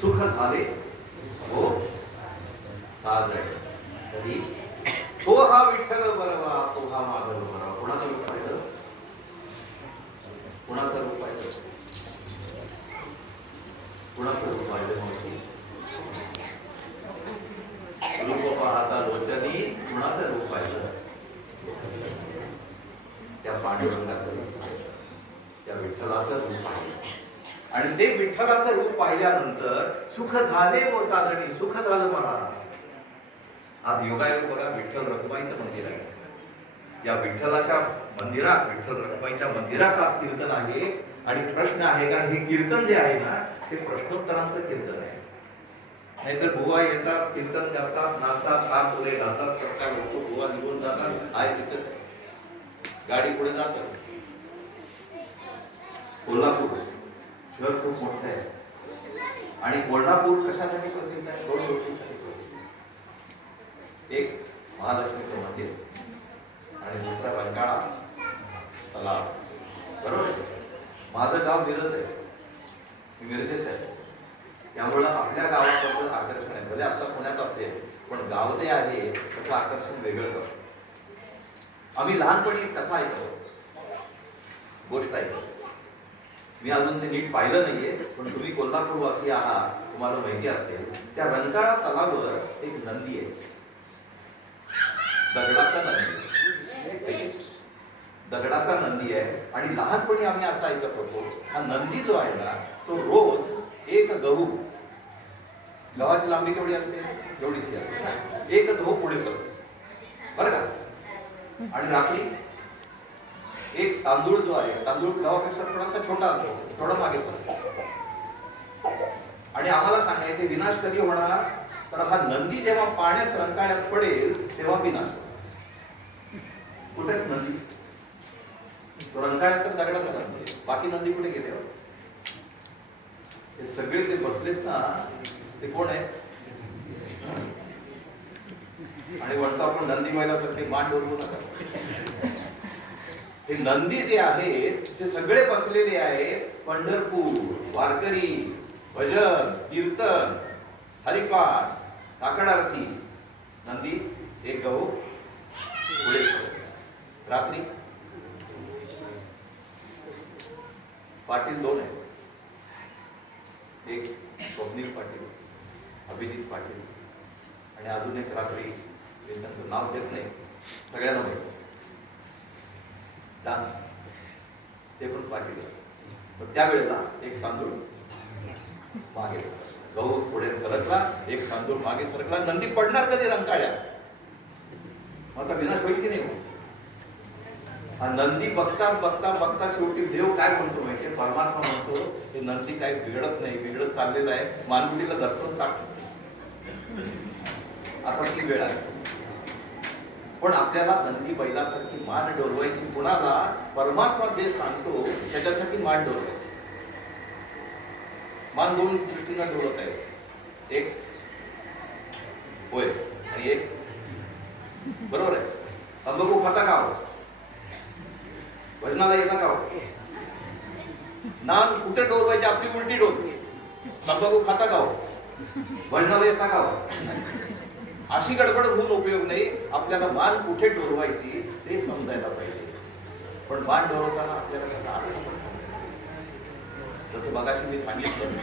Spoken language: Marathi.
सुख झाले हो साजळे. तरी तो हा विठ्ठल बरवा, तो हा माधव बरवा. कोणाचं रूप पाहिलं? कोणाचं रूप पाहिलं? कोणाचं रूप पाहिलं? मावशी, रूप पाहता लोचनी कुणाचं रूप पाहिलं? त्या पांडुरंगाचं रूप, त्या विठ्ठलाचं रूप आहे. आणि ते विठ्ठलाचं रूप पाहिल्यानंतर सुख झाले व साजणी, सुख झालं मला. आज योगायोग बघा, विठ्ठल रखुमाईचं मंदिर आहे. या विठ्ठलाच्या मंदिरात, विठ्ठल रखुमाईच्या मंदिरात आज कीर्तन आहे. आणि प्रश्न आहे का, हे कीर्तन जे आहे ना, ते प्रश्नोत्तरांचं कीर्तन आहे. नाहीतर बुवा येतात, कीर्तन करतात, नाचतात, हात तुले घालतात, सत्कार होतो, बुवा निघून जातात, आहे तिथं गाडी पुढे जातात. कोल्हापूर शहर खूप मोठं आहे. आणि कोल्हापूर कशासाठी प्रसिद्ध आहे? दोन गोष्टींसाठी प्रसिद्ध आहे. एक महालक्ष्मीचं मंदिर आणि दुसरा रंकाळा तलाव. बरोबर आहे. माझं गाव मिरज आहे, मी मिरजेच आहे. त्यामुळं आपल्या गावाबद्दल आकर्षण आहे. भले आता पुण्यात असेल, पण गाव जे आहे त्याचं आकर्षण वेगळं असतं. आम्ही लहानपणी कथा ऐकतो, गोष्ट ऐकतो. मी अजून ते नीट पाहिलं नाहीये, पण तुम्ही कोल्हापूरवासी आहात, तुम्हाला माहिती असेल, त्या रंकाळा तलावावर एक नंदी आहे, दगडाचा नंदी, दगडाचा नंदी आहे. आणि लहानपणी आम्ही असं ऐकत होतो, हा नंदी जो आहे ना, तो रोज एक गहू, गव्हाची लांबी केवढी असते? एवढीशी असते. एक गहू पुढे सरतो, बरं का. आणि रात्री एक तांदूळ जो आहे, तांदूळ गव्हापेक्षा थोडासा छोटा असतो, थोडा मागे सरतो. आणि आम्हाला सांगायचे विनाश कधी होणार? तर हा नंदी जेव्हा पाण्यात रंकाळ्यात पडेल तेव्हा विनाश होणार. कुठे नंदी? तो रंकाळ्यात तर दगडाचा नंदी, बाकी नंदी कुठे गेले? हे सगळे ते बसलेत ना, ते कोण आहे? आणि म्हणतो आपण नंदी महिला ते मान डोलवू नका. हे नंदी जे आहेत ते सगळे बसलेले आहेत. पंढरपूर, वारकरी, भजन, कीर्तन, हरिपाठ, काकड आरती. नंदी एक गहू पुढे. रात्री पाटील दोन आहेत, एक स्वप्नील पाटील, अभिजित पाटील, आणि अजून एक रात्री त्यांचं नाव घेत नाही, सगळ्यांना माहिती, डान्स, ते पण पाटील. तर त्यावेळेला एक तांदूळ मागे, गहू पुढे सरकला, एक तांदूळ मागे सरकला. नंदी पडणार कधी? रंकाळ्यात. मग आता विनाश होईल की नाही? हा नंदी बघता बघता बघता शेवटी देव काय म्हणतो माहितीये? परमात्मा म्हणतो, हे नंदी काही बिघडत नाही, बिघडत चाललेलं आहे, मानगुडीला धरतो टाकतो. आता ती वेळ आहे. पण आपल्याला नंदी बैलासारखी मान डोलवायची कुणाला? परमात्मा जे सांगतो त्याच्यासाठी मान डोलवायची. मान दोन दृष्टीने डोलत आहे, एक होय आणि एक बरोबर आहे. तंबाखू खाता का? भजनाला येता का? मान कुठे डोलवायची? आपली उलटी डोलते. तंबाखू खाता का? भजनाला येता का? अशी गडबड होऊन उपयोग नाही. आपल्याला मान कुठे डोलवायची ते समजायला पाहिजे. पण मान डोलवताना आपल्याला त्याचा अर्थ पण समजायला. जसं मगाशी मी सांगितलं,